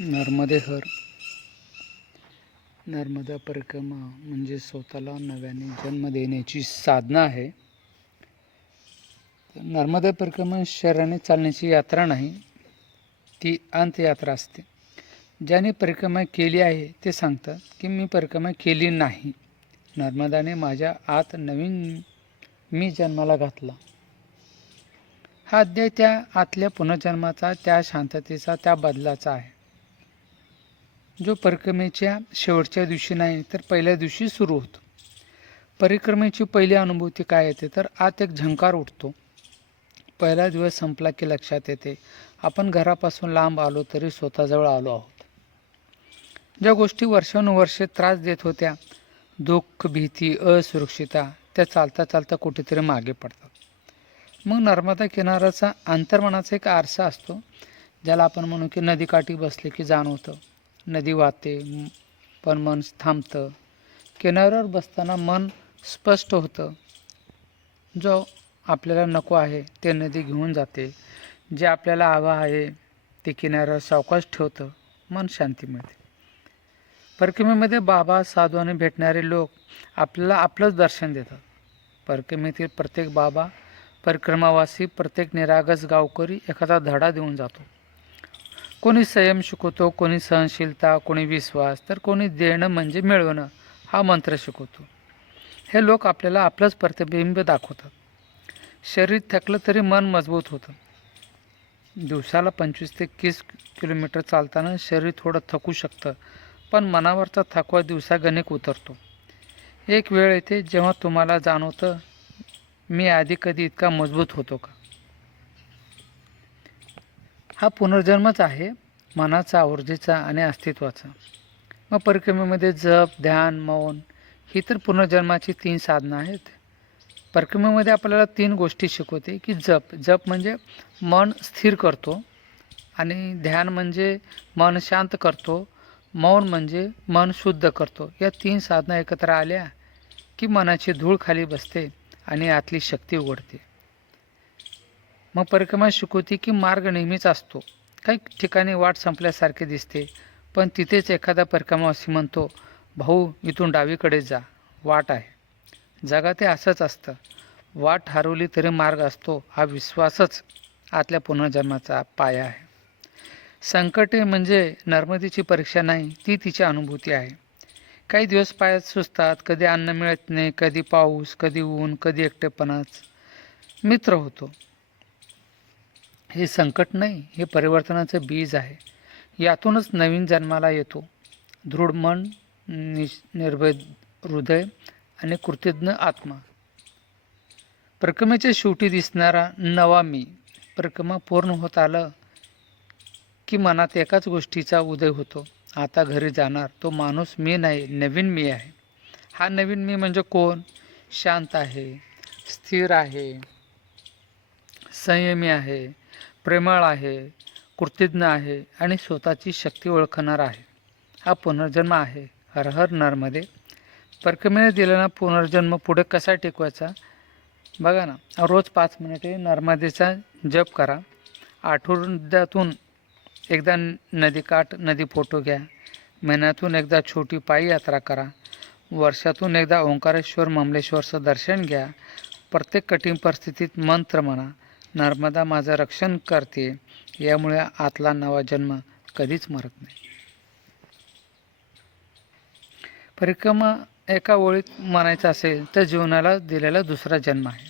नर्मदे हर. नर्मदा परिक्रमा म्हणजे स्वतःला नव्याने जन्म देण्याची साधना आहे. नर्मदा परिक्रमा शरीराने चालण्याची यात्रा नाही, ती अंत्ययात्रा असते. ज्याने परिक्रमा केली आहे ते सांगतात की मी परिक्रमा केली नाही, नर्मदाने माझ्या आत नवीन मी जन्माला घातला. हा अध्याय त्या आतल्या पुनर्जन्माचा, त्या शांततेचा, त्या बदलाचा आहे, जो परिक्रमेच्या शेवटच्या दिवशी नाही तर पहिल्या दिवशी सुरू होतो. परिक्रमेची पहिली अनुभूती काय येते तर आत एक झंकार उठतो. पहिला दिवस संपला की लक्षात येते आपण घरापासून लांब आलो तरी स्वतःजवळ आलो आहोत. ज्या गोष्टी वर्षानुवर्षे त्रास देत होत्या, दुःख, भीती, असुरक्षितता, त्या चालता चालता कुठेतरी मागे पडतात. मग नर्मदा किनाऱ्याचा अंतर्मनाचा एक आरसा असतो, ज्याला आपण म्हणू की नदीकाठी बसले की जाणवतं. नदी वाहते पण मन थांबतं. किनाऱ्यावर बसताना मन स्पष्ट होतं. जो आपल्याला नको आहे ते नदी घेऊन जाते, जे आपल्याला हवं आहे ते किनाऱ्यावर सावकाश ठेवतं. मन शांती मिळते. परिक्रमेमध्ये बाबा, साधू आणि भेटणारे लोक आपल्याला आपलंच दर्शन देतात. परिक्रमेतील प्रत्येक बाबा, परिक्रमावासी, प्रत्येक निरागस गावकरी एखादा धडा देऊन जातो. कोणी संयम शिकवतो, कोणी सहनशीलता, कोणी विश्वास, तर कोणी देणं म्हणजे मिळवणं हा मंत्र शिकवतो. हे लोक आपल्याला आपलंच प्रतिबिंब दाखवतात. शरीर थकलं तरी मन मजबूत होतं. दिवसाला 25 ते 30 किलोमीटर चालताना शरीर थोडं थकू शकतं, पण मनावरचा थकवा दिवसागणिक उतरतो. एक वेळ येते जेव्हा तुम्हाला जाणवतं, मी आधी कधी इतका मजबूत होतो का? हा पुनर्जन्मच आहे, मनाचा, ऊर्जेचा आणि अस्तित्वाचा. मग परिक्रमेमध्ये जप, ध्यान, मौन ही तर पुनर्जन्माची 3 साधनं आहेत. परिक्रमेमध्ये आपल्याला 3 गोष्टी शिकवते की जप म्हणजे मन स्थिर करतो, आणि ध्यान म्हणजे मन शांत करतो, मौन म्हणजे मन शुद्ध करतो. या 3 साधना एकत्र आल्या की मनाची धूळ खाली बसते आणि आतली शक्ती उघडते. मग परिक्रमा शिकवते की मार्ग नेहमीच असतो. काही ठिकाणी वाट संपल्यासारखे दिसते, पण तिथेच एखादा परिक्रमावासी म्हणतो, भाऊ इथून डावीकडे जा, वाट आहे. जगात ते असंच असतं. वाट हरवली तरी मार्ग असतो, हा विश्वासच आतल्या पुनर्जन्माचा पाया आहे. संकटे म्हणजे नर्मदेची परीक्षा नाही, ती तिची अनुभूती आहे. काही दिवस पायात सुचतात, कधी अन्न मिळत नाही, कधी पाऊस, कधी ऊन, कधी एकटेपणाच मित्र होतो. हे संकट नाही, हे परिवर्तनाचं बीज आहे. यातूनच नवीन जन्माला येतो दृढ मन, निर्भय हृदय आणि कृतज्ञ आत्मा. परिक्रमेच्या शेवटी दिसणारा नवा मी. परिक्रमा पूर्ण होत आलं की मनात एकाच गोष्टीचा उदय होतो, आता घरी जाणार. तो माणूस मी नाही, नवीन मी आहे. हा नवीन मी म्हणजे कोण? शांत आहे, स्थिर आहे, संयमी आहे, प्रेमळ आहे, कृतज्ञ आहे आणि स्वतःची शक्ती ओळखणार आहे. हा पुनर्जन्म आहे. हर हर नर्मदे. परिक्रमेने दिलेला पुनर्जन्म पुढे कसा टिकवायचा बघा ना. रोज 5 मिनिटे नर्मदेचा जप करा. आठवड्यातून एकदा नदीकाठ, नदी फोटो घ्या. महिन्यातून एकदा छोटी पायी यात्रा करा. वर्षातून एकदा ओंकारेश्वर, ममलेश्वरचं दर्शन घ्या. प्रत्येक कठीण परिस्थितीत मंत्र म्हणा, नर्मदा माझं रक्षण करते. यामुळे आतला नवा जन्म कधीच मरत नाही. परिक्रमा एका ओळीत म्हणायचं असेल तर जीवनाला दिलेला दुसरा जन्म आहे.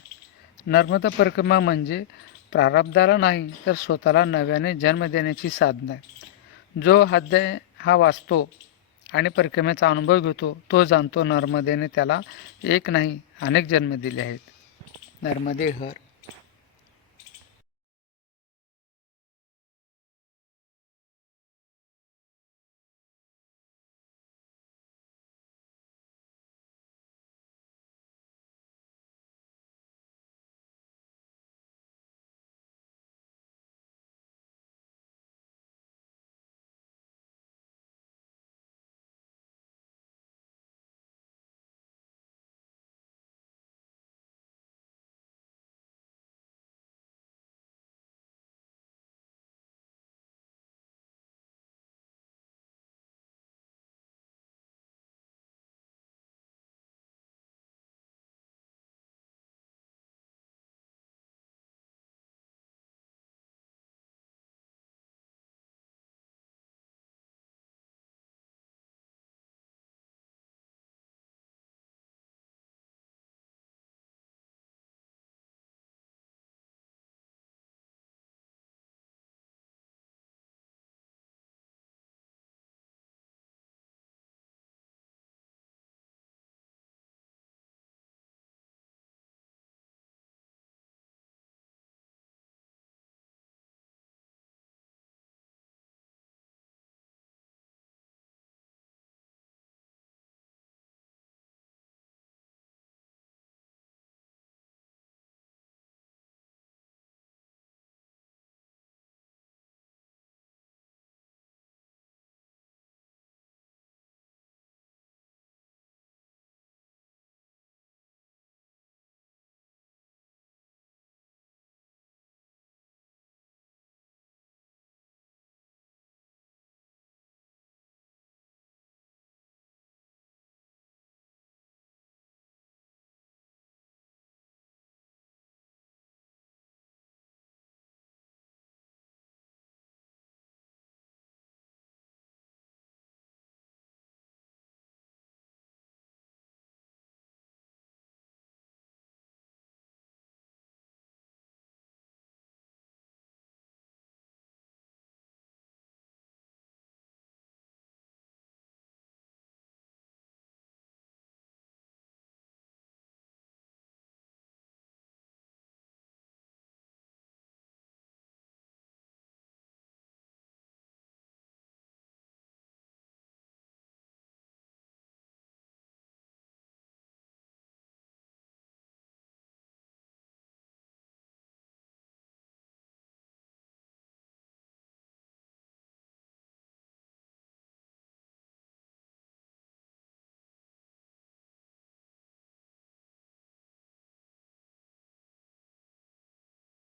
नर्मदा परिक्रमा म्हणजे प्रारब्धाला नाही तर स्वतःला नव्याने जन्म देण्याची साधना आहे. जो अध्याय हा वाचतो आणि परिक्रमेचा अनुभव घेतो, तो जाणतो नर्मदेने त्याला एक नाही अनेक जन्म दिले आहेत. नर्मदे हर.